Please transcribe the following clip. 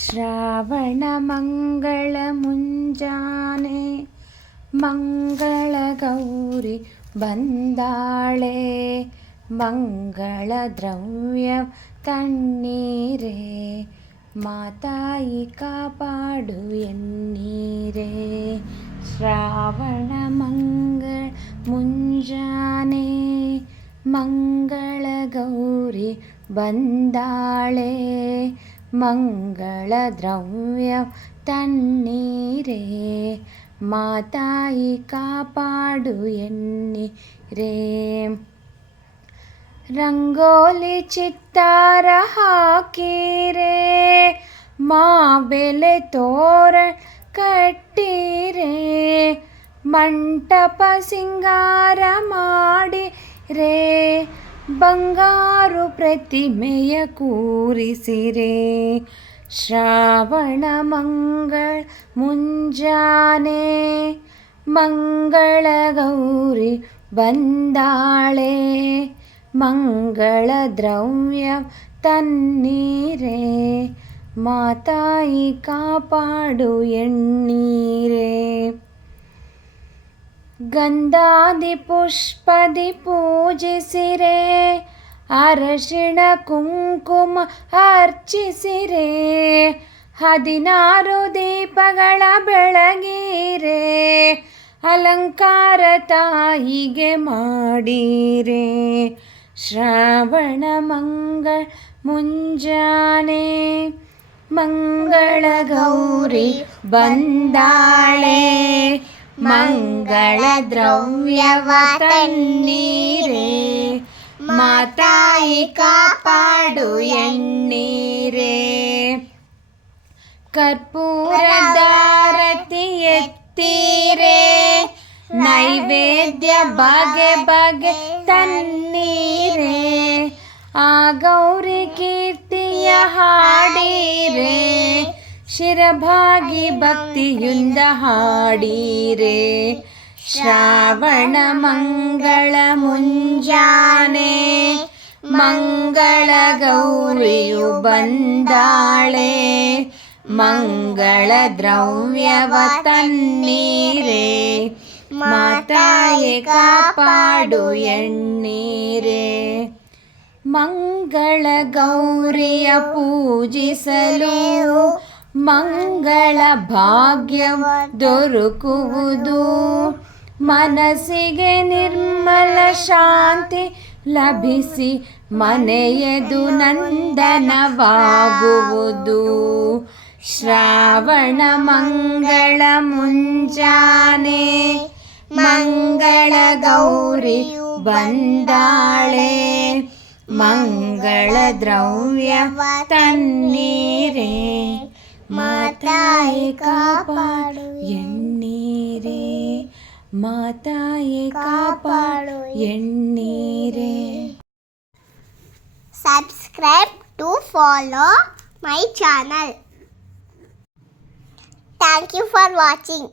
ಶ್ರಾವಣ ಮಂಗಳ ಮುಂಜಾನೆ ಮಂಗಳ ಗೌರಿ ಬಂದಾಳೆ, ಮಂಗಳ ದ್ರವ್ಯ ತಣ್ಣೀರೇ ಮಾತಾಯಿ ಕಾಪಾಡು ಎನ್ನೀರೇ. ಶ್ರಾವಣ ಮಂಗಳ ಮುಂಜಾನೆ ಮಂಗಳ ಗೌರಿ ಬಂದಾಳೆ, ಮಂಗಳ ದ್ರವ್ಯ ತಣ್ಣೀರೇ ಮಾತಾಯಿ ಕಾಪಾಡು ಎನ್ನೀರೇ. ರಂಗೋಲಿ ಚಿತ್ತಾರ ಹಾಕಿರೆ, ಮಾಬೆಲೆ ತೋರಣ ಕಟ್ಟಿರೆ, ಮಂಟಪ ಸಿಂಗಾರ ಮಾಡಿರೆ, ಬಂಗಾರು ಪ್ರತಿಮೆಯ ಕೂರಿಸಿರೆ. ಶ್ರಾವಣ ಮಂಗಳ ಮುಂಜಾನೆ ಮಂಗಳ ಗೌರಿ ಬಂದಾಳೆ, ಮಂಗಳ ದ್ರವ್ಯ ತನ್ನೀರೇ ಮಾತಾಯಿ ಕಾಪಾಡು ಎನ್ನೀರೇ. ಗಂಧಾದಿ ಪುಷ್ಪದಿ ಪೂಜಿಸಿರೆ, ಅರಶಿಣ ಕುಂಕುಮ ಅರ್ಚಿಸಿರೆ, 16 ದೀಪಗಳ ಬೆಳಗಿರೆ, ಅಲಂಕಾರ ತಾಯಿಗೆ ಮಾಡಿರೆ. ಶ್ರಾವಣ ಮಂಗಳ ಮುಂಜಾನೆ ಮಂಗಳ ಗೌರಿ ಬಂದಾಳೆ, ಮಂಗಳ ದ್ರವ್ಯವ ತನ್ನೀರೇ ಮಾತಾಯಿ ಕಾಪಾಡು ಎನ್ನೀರೇ. ಕರ್ಪೂರದಾರತಿ ಎತ್ತೀರೆ, ನೈವೇದ್ಯ ಬಗೆ ಬಗೆ ತನ್ನೀರೇ, ಆ ಗೌರಿ ಕೀರ್ತಿಯ ಹಾಡಿರೆ, ಶಿರಭಾಗಿ ಭಕ್ತಿಯಿಂದ ಹಾಡಿರೆ. ಶ್ರಾವಣ ಮಂಗಳ ಮುಂಜಾನೆ ಮಂಗಳ ಗೌರಿಯು ಬಂದಾಳೆ, ಮಂಗಳ ದ್ರವ್ಯವ ತನ್ನೀರೇ ಮಾತಾಯಿ ಕಾಪಾಡು ಎನ್ನೀರೇ. ಮಂಗಳ ಗೌರಿಯ ಪೂಜಿಸಲು ಮಂಗಳ ಭಾಗ್ಯವ ದೊರಕುವುದು, ಮನಸ್ಸಿಗೆ ನಿರ್ಮಲ ಶಾಂತಿ ಲಭಿಸಿ ಮನೆಯದು ನಂದನವಾಗುವುದು. ಶ್ರಾವಣ ಮಂಗಳ ಮುಂಜಾನೆ ಮಂಗಳ ಗೌರಿಯು ಬಂದಾಳೆ, ಮಂಗಳ ದ್ರವ್ಯವ ತನ್ನೀರೇ ಮಾತಾಯಿ ಕಾಪಾಡು ಎನ್ನೀರೇ ಮಾತಾಯಿ ಕಾಪಾಡು ಎನ್ನೀರೇ. Subscribe to follow my channel. Thank you for watching.